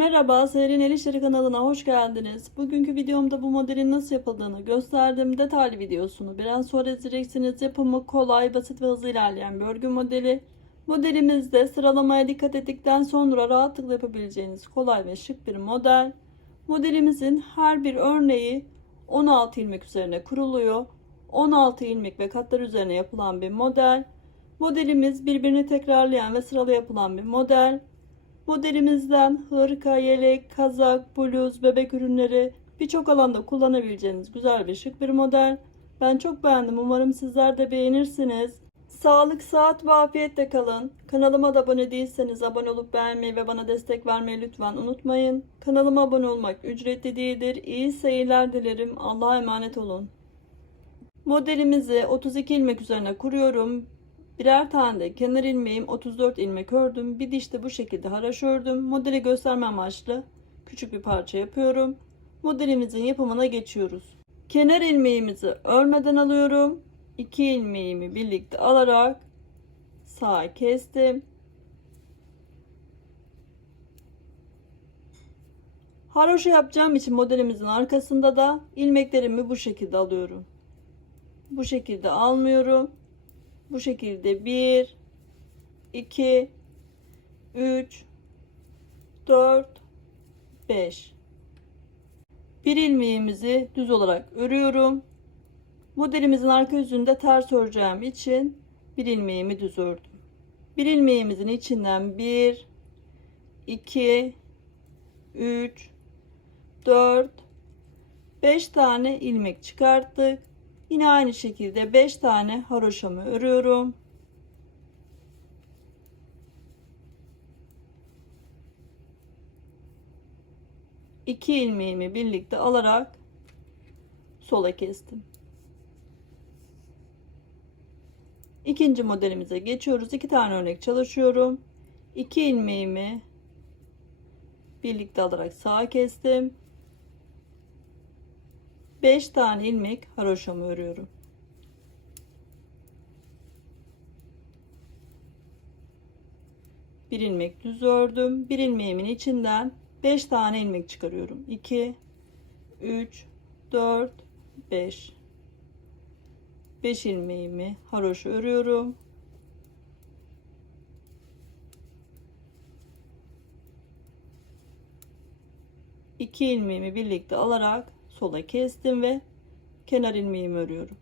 Merhaba, Seyrin El İşleri kanalına hoş geldiniz. Bugünkü videomda bu modelin nasıl yapıldığını gösterdim. Detaylı videosunu biraz sonra izleyeceksiniz. Yapımı kolay, basit ve hızlı ilerleyen bir örgü modeli. Modelimizde sıralamaya dikkat ettikten sonra rahatlıkla yapabileceğiniz kolay ve şık bir model. Modelimizin her bir örneği 16 ilmek üzerine kuruluyor. 16 ilmek ve katlar üzerine yapılan bir model. Modelimiz birbirini tekrarlayan ve sıralı yapılan bir model. Modelimizden hırka, yelek, kazak, bluz, bebek ürünleri birçok alanda kullanabileceğiniz güzel bir şık bir model. Ben çok beğendim. Umarım sizler de beğenirsiniz. Sağlık, saat ve afiyetle kalın. Kanalıma da abone değilseniz abone olup beğenmeyi ve bana destek vermeyi lütfen unutmayın. Kanalıma abone olmak ücretli değildir. İyi seyirler dilerim. Allah'a emanet olun. Modelimizi 32 ilmek üzerine kuruyorum. Birer tane de kenar ilmeğim 34 ilmek ördüm. Bir dişte bu şekilde haraş ördüm. Modeli gösterme amaçlı küçük bir parça yapıyorum. Modelimizin yapımına geçiyoruz. Kenar ilmeğimizi örmeden alıyorum. 2 ilmeğimi birlikte alarak sağa kestim. Haroşa yapacağım için modelimizin arkasında da ilmeklerimi bu şekilde alıyorum. Bu şekilde almıyorum. Bu şekilde 1 2 3 4 5 bir ilmeğimizi düz olarak örüyorum. Modelimizin arka yüzünde ters öreceğim için bir ilmeğimi düz ördüm. Bir ilmeğimizin içinden 1 2 3 4 5 tane ilmek çıkarttık. Yine aynı şekilde 5 tane haroşamı örüyorum. İki ilmeğimi birlikte alarak sola kestim. İkinci modelimize geçiyoruz. İki tane örnek çalışıyorum. İki ilmeğimi birlikte alarak sağa kestim. 5 tane ilmek haroşamı örüyorum. Bir ilmek düz ördüm. Bir ilmeğimin içinden 5 tane ilmek çıkarıyorum. 2 3 4 5 5 ilmeğimi haroşa örüyorum. İki ilmeğimi birlikte alarak sola kestim ve kenar ilmeğimi örüyorum.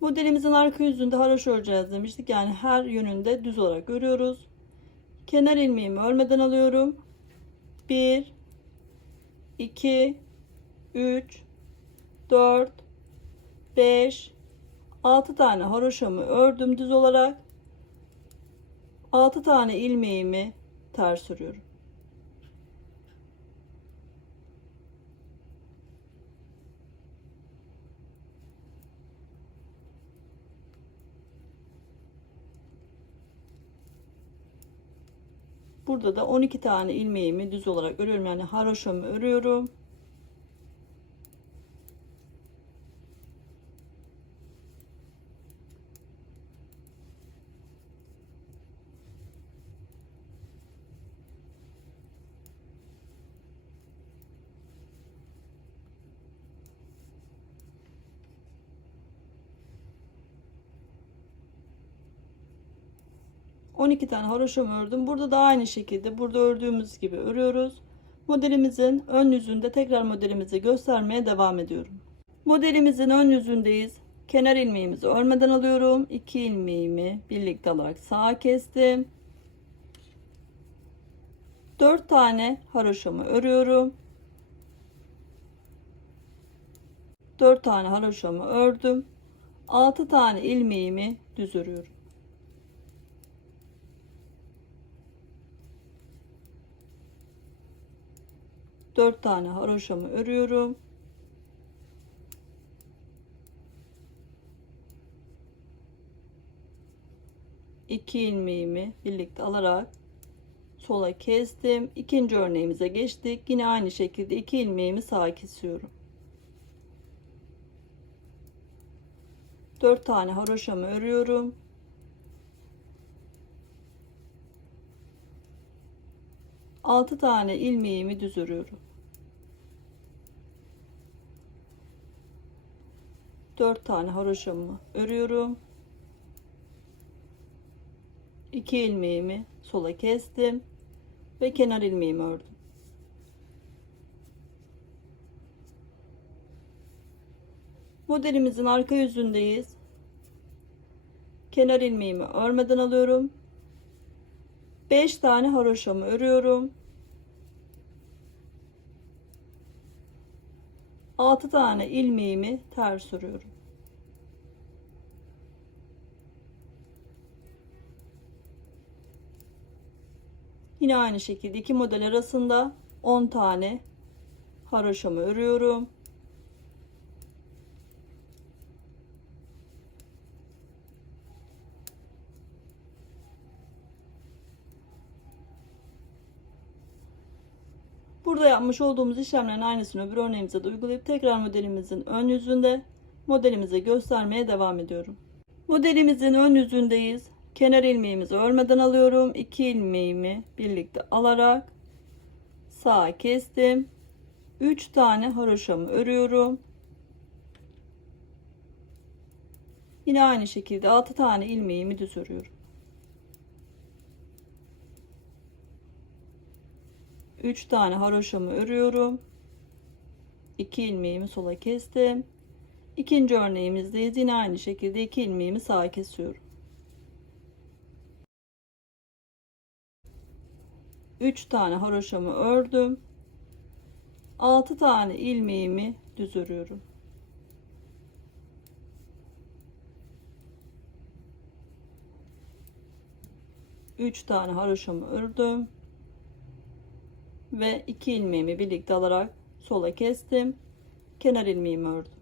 Modelimizin arka yüzünde haroşa öreceğiz demiştik. Yani her yönünde düz olarak örüyoruz. Kenar ilmeğimi örmeden alıyorum. 1 2 3 4 5 6 tane haroşamı ördüm düz olarak 6 tane ilmeğimi ters örüyorum. Burada da 12 tane ilmeğimi düz olarak örüyorum. Yani haroşamı örüyorum. 12 tane haroşam ördüm. Burada da aynı şekilde burada ördüğümüz gibi örüyoruz. Modelimizin ön yüzünde tekrar modelimizi göstermeye devam ediyorum. Modelimizin ön yüzündeyiz. Kenar ilmeğimizi örmeden alıyorum. 2 ilmeğimi birlikte alarak sağa kestim. 4 tane haroşamı örüyorum. 4 tane haroşamı ördüm. 6 tane ilmeğimi düz örüyorum. 4 tane haroşamı örüyorum. İki ilmeğimi birlikte alarak sola kestim. İkinci örneğimize geçtik. Yine aynı şekilde iki ilmeğimi sağa kesiyorum. 4 tane haroşamı örüyorum. 6 tane ilmeğimi düz örüyorum. 4 tane haroşamı örüyorum. 2 ilmeğimi sola kestim ve kenar ilmeğimi ördüm. Modelimizin arka yüzündeyiz. Kenar ilmeğimi örmeden alıyorum. 5 tane haroşamı örüyorum. 6 tane ilmeğimi ters örüyorum. Yine aynı şekilde iki model arasında 10 tane haroşamı örüyorum. Burada yapmış olduğumuz işlemlerin aynısını öbür örneğimize de uygulayıp tekrar modelimizin ön yüzünde modelimize göstermeye devam ediyorum. Modelimizin ön yüzündeyiz. Kenar ilmeğimizi örmeden alıyorum. 2 ilmeğimi birlikte alarak sağa kestim. 3 tane haroşamı örüyorum. Yine aynı şekilde 6 tane ilmeğimi düz örüyorum. 3 tane haroşamı örüyorum. 2 ilmeğimi sola kestim. İkinci örneğimizdeyiz. Yine aynı şekilde 2 ilmeğimi sağa kesiyorum. 3 tane haroşamı ördüm. 6 tane ilmeğimi düz örüyorum. Üç tane haroşamı ördüm ve iki ilmeğimi birlikte alarak sola kestim. Kenar ilmeğimi ördüm.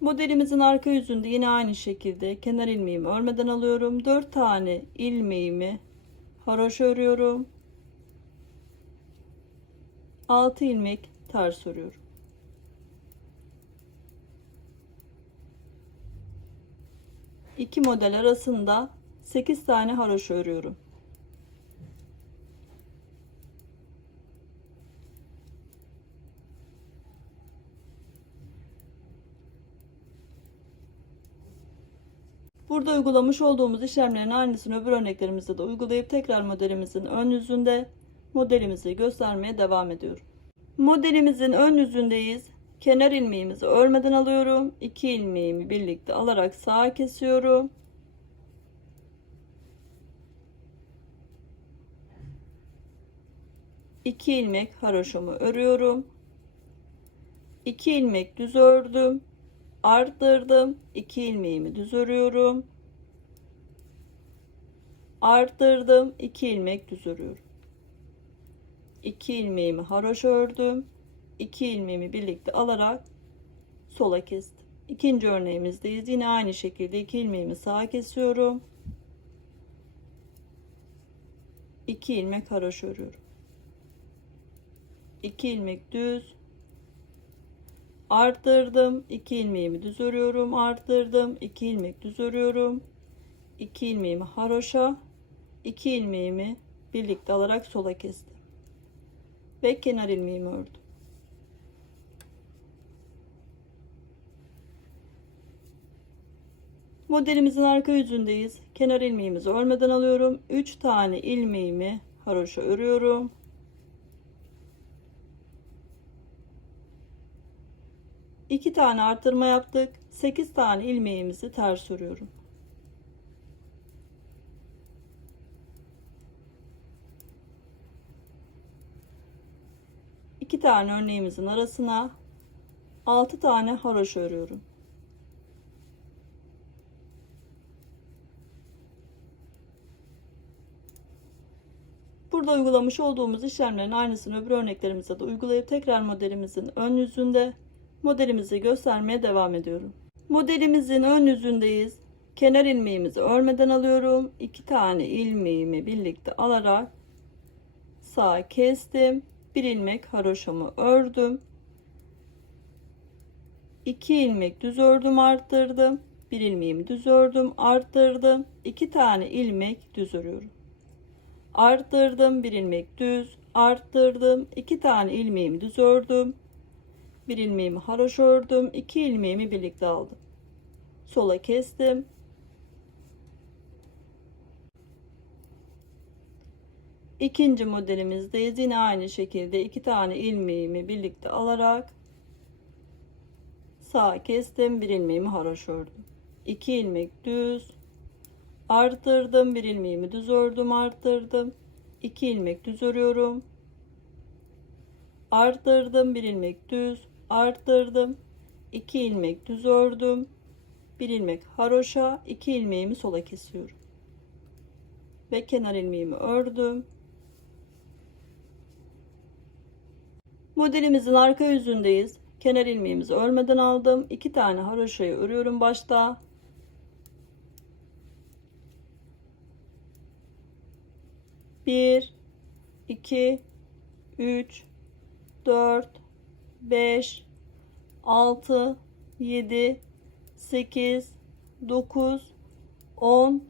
Modelimizin arka yüzünde yine aynı şekilde kenar ilmeğimi örmeden alıyorum. 4 tane ilmeğimi haroşa örüyorum. 6 ilmek ters örüyorum. İki model arasında 8 tane haroşa örüyorum. Burada uygulamış olduğumuz işlemlerin aynısını öbür örneklerimizde de uygulayıp tekrar modelimizin ön yüzünde modelimizi göstermeye devam ediyorum. Modelimizin ön yüzündeyiz. Kenar ilmeğimizi örmeden alıyorum. 2 ilmeğimi birlikte alarak sağa kesiyorum. 2 ilmek haroşamı örüyorum. 2 ilmek düz ördüm. Arttırdım. 2 ilmeğimi düz örüyorum. Arttırdım. 2 ilmek düz örüyorum. 2 ilmeğimi haroşa ördüm. 2 ilmeğimi birlikte alarak sola kestim. İkinci örneğimizdeyiz. Yine aynı şekilde 2 ilmeğimi sağa kesiyorum. 2 ilmek haroşa örüyorum. 2 ilmek düz. Arttırdım. 2 ilmeğimi düz örüyorum. Arttırdım. 2 ilmek düz örüyorum. 2 ilmeğimi haroşa 2 ilmeğimi birlikte alarak sola kestim. Ve kenar ilmeğimi ördüm. Modelimizin arka yüzündeyiz. Kenar ilmeğimizi örmeden alıyorum. 3 tane ilmeğimi haroşa örüyorum 2 tane artırma yaptık. 8 tane ilmeğimizi ters örüyorum. İki tane örneğimizin arasına 6 tane haroşa örüyorum. Burada uygulamış olduğumuz işlemlerin aynısını öbür örneklerimize de uygulayıp tekrar modelimizin ön yüzünde modelimizi göstermeye devam ediyorum. Modelimizin ön yüzündeyiz. Kenar ilmeğimizi örmeden alıyorum. 2 tane ilmeğimi birlikte alarak sağa kestim. Bir ilmek haroşamı ördüm. 2 ilmek düz ördüm arttırdım. bir ilmeğimi düz ördüm arttırdım 2 tane ilmek düz örüyorum arttırdım bir ilmek düz arttırdım 2 tane ilmeğimi düz ördüm bir ilmeğimi haroş ördüm 2 ilmeğimi birlikte aldım. Sola kestim. İkinci modelimizdeyiz. Yine aynı şekilde iki tane ilmeğimi birlikte alarak sağa kestim bir ilmeğimi haroş ördüm. 2 ilmek düz arttırdım bir ilmeğimi düz ördüm arttırdım. 2 ilmek düz örüyorum. Arttırdım bir ilmek düz arttırdım. 2 ilmek düz ördüm. Bir ilmek haroşa 2 ilmeğimi sola kesiyorum. Ve kenar ilmeğimi ördüm. Modelimizin arka yüzündeyiz. Kenar ilmeğimizi örmeden aldım. 2 tane haroşayı örüyorum başta. Bir, iki, üç, dört, beş, altı, yedi, sekiz, dokuz, on,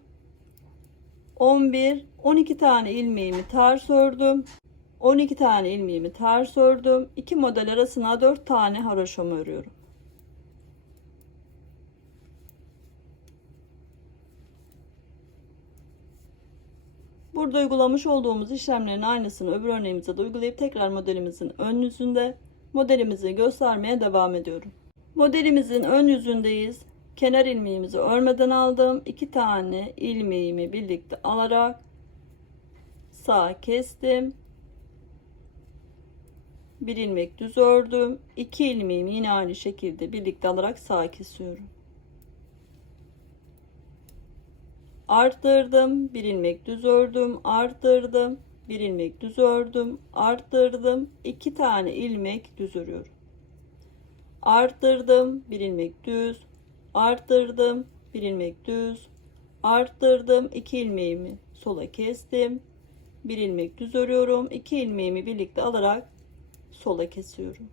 on bir, on iki tane ilmeğimi ters ördüm. 12 tane ilmeğimi ters ördüm. 2 model arasına 4 tane haroşamı örüyorum. Burada uygulamış olduğumuz işlemlerin aynısını öbür örneğimize de uygulayıp tekrar modelimizin ön yüzünde modelimizi göstermeye devam ediyorum. Modelimizin ön yüzündeyiz. Kenar ilmeğimizi örmeden aldım. 2 tane ilmeğimi birlikte alarak sağ kestim. Bir ilmek düz ördüm. 2 ilmeğimi yine aynı şekilde birlikte alarak sağ kesiyorum. arttırdım bir ilmek düz ördüm arttırdım bir ilmek düz ördüm arttırdım iki tane ilmek düz örüyorum arttırdım bir ilmek düz arttırdım bir ilmek düz arttırdım iki ilmeğimi sola kestim bir ilmek düz örüyorum iki ilmeğimi birlikte alarak sola kesiyorum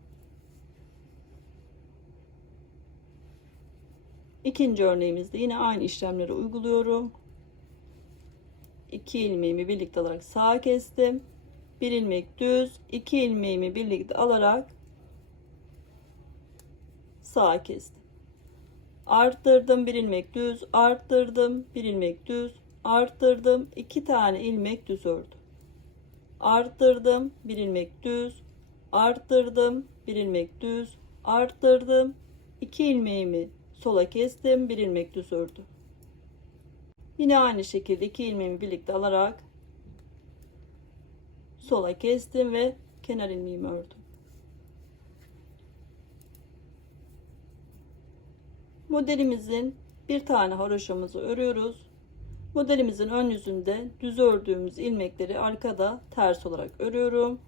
İkinci örneğimizde yine aynı işlemleri uyguluyorum. 2 ilmeğimi birlikte alarak sağa kestim. 1 ilmek düz, 2 ilmeğimi birlikte alarak sağa kestim. Arttırdım 1 ilmek düz, arttırdım 1 ilmek düz, arttırdım 2 tane ilmek düz ördüm. Arttırdım 1 ilmek düz, arttırdım 1 ilmek düz, arttırdım 2 ilmeğimi sola kestim, 1 ilmek düz ördüm. Yine aynı şekilde iki ilmeğimi birlikte alarak sola kestim ve kenar ilmeğimi ördüm. Modelimizin bir tane haroşamızı örüyoruz. Modelimizin ön yüzünde düz ördüğümüz ilmekleri arkada ters olarak örüyorum.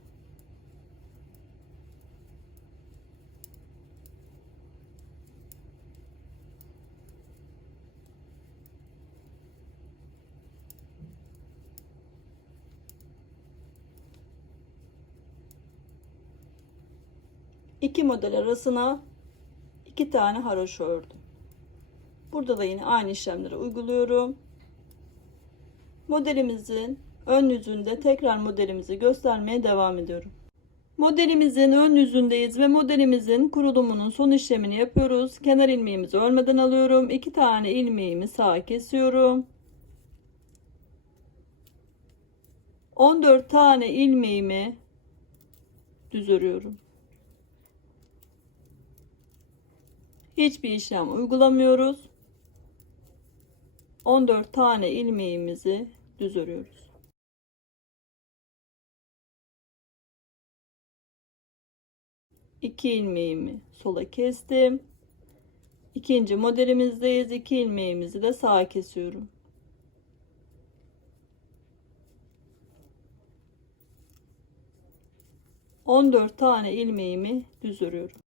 2 model arasına 2 tane haroşa ördüm. Burada da yine aynı işlemleri uyguluyorum. Modelimizin ön yüzünde tekrar modelimizi göstermeye devam ediyorum. Modelimizin ön yüzündeyiz ve modelimizin kurulumunun son işlemini yapıyoruz. Kenar ilmeğimizi örmeden alıyorum. 2 tane ilmeğimi sağa kesiyorum. 14 tane ilmeğimi düz örüyorum. Hiçbir işlem uygulamıyoruz. 14 tane ilmeğimizi düz örüyoruz. İki ilmeğimi sola kestim. İkinci modelimizdeyiz. İki ilmeğimizi de sağa kesiyorum. On dört tane ilmeğimi düz örüyorum.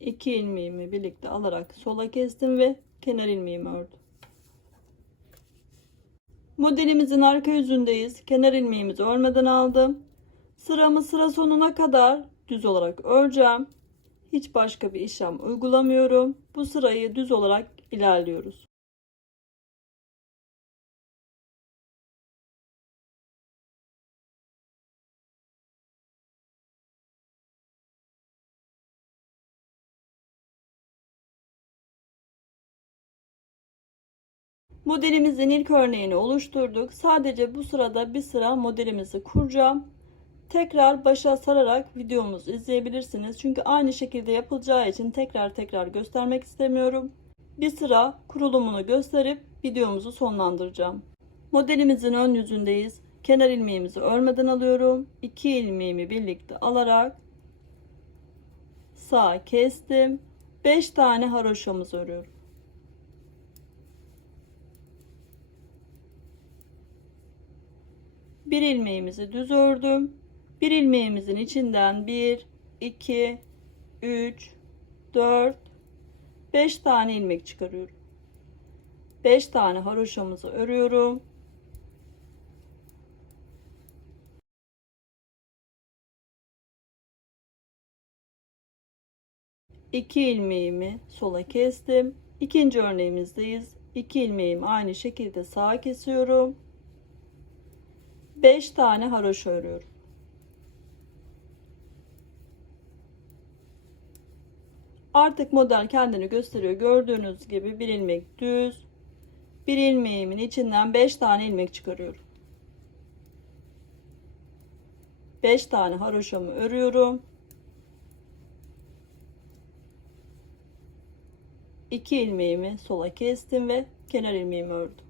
2 ilmeğimi birlikte alarak sola kestim ve kenar ilmeğimi ördüm. Modelimizin arka yüzündeyiz. Kenar ilmeğimizi örmeden aldım. Sıramı sıra sonuna kadar düz olarak öreceğim. Hiç başka bir işlem uygulamıyorum. Bu sırayı düz olarak ilerliyoruz. Modelimizin ilk örneğini oluşturduk. Sadece bu sırada bir sıra modelimizi kuracağım. Tekrar başa sararak videomuzu izleyebilirsiniz. Çünkü aynı şekilde yapılacağı için tekrar tekrar göstermek istemiyorum. Bir sıra kurulumunu gösterip videomuzu sonlandıracağım. Modelimizin ön yüzündeyiz. Kenar ilmeğimizi örmeden alıyorum. 2 ilmeğimi birlikte alarak sağ kestim. 5 tane haroşamız örüyorum. Bir ilmeğimizi düz ördüm. Bir ilmeğimizin içinden 1, 2, 3, 4, 5 tane ilmek çıkarıyorum. 5 tane haroşamızı örüyorum. İki ilmeğimi sola kestim. İkinci örneğimizdeyiz. İki ilmeğimi aynı şekilde sağa kesiyorum. 5 tane haroşa örüyorum. Artık model kendini gösteriyor. Gördüğünüz gibi bir ilmek düz. Bir ilmeğimin içinden 5 tane ilmek çıkarıyorum. 5 tane haroşamı örüyorum. 2 ilmeğimi sola kestim ve kenar ilmeğimi ördüm.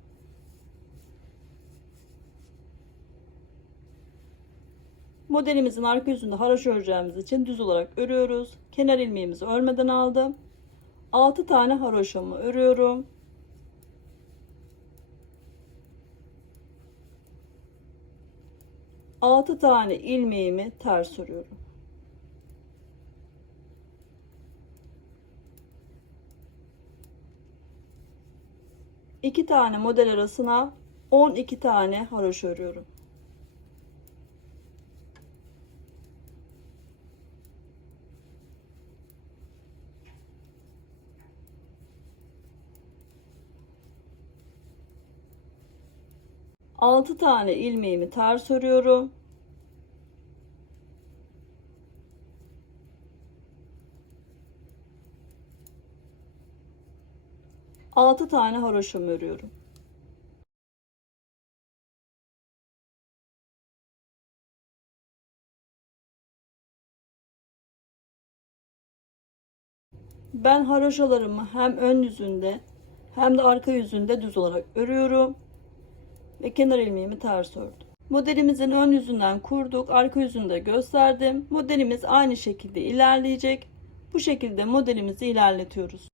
Modelimizin arka yüzünde haroşa öreceğimiz için düz olarak örüyoruz. Kenar ilmeğimizi örmeden aldım. 6 tane haroşamı örüyorum. Altı tane ilmeğimi ters örüyorum. İki tane model arasına 12 tane haroşa örüyorum. 6 tane ilmeğimi ters örüyorum. Altı tane haroşam örüyorum. Ben haroşalarımı hem ön yüzünde hem de arka yüzünde düz olarak örüyorum ve kenar ilmeğimi ters ördüm. Modelimizin ön yüzünden kurduk. Arka yüzünü de gösterdim. Modelimiz aynı şekilde ilerleyecek. Bu şekilde modelimizi ilerletiyoruz.